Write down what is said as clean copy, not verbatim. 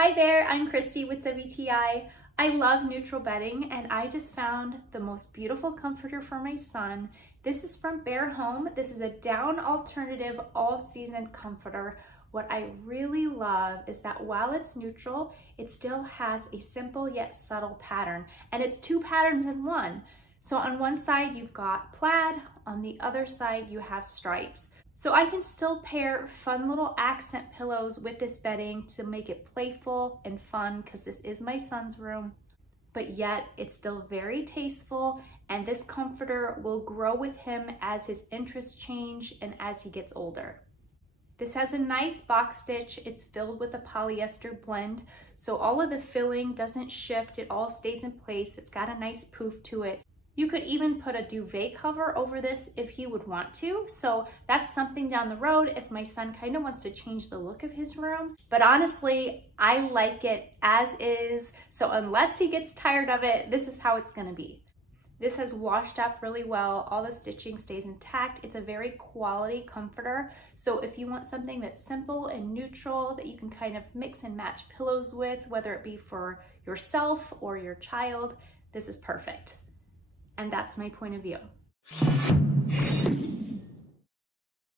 Hi there, I'm Christy with WTI. I love neutral bedding and I just found the most beautiful comforter for my son. This is from Bear Home. This is a down alternative all-season comforter. What I really love is that while it's neutral, it still has a simple yet subtle pattern, and it's two patterns in one. So on one side you've got plaid, on the other side you have stripes. So I can still pair fun little accent pillows with this bedding to make it playful and fun, because this is my son's room, but yet it's still very tasteful, and this comforter will grow with him as his interests change and as he gets older. This has a nice box stitch. It's filled with a polyester blend, so all of the filling doesn't shift, it all stays in place. It's got a nice poof to it. You could even put a duvet cover over this if you would want to. So that's something down the road if my son kind of wants to change the look of his room. But honestly, I like it as is. So unless he gets tired of it, this is how it's gonna be. This has washed up really well. All the stitching stays intact. It's a very quality comforter. So if you want something that's simple and neutral that you can kind of mix and match pillows with, whether it be for yourself or your child, this is perfect. And that's my point of view.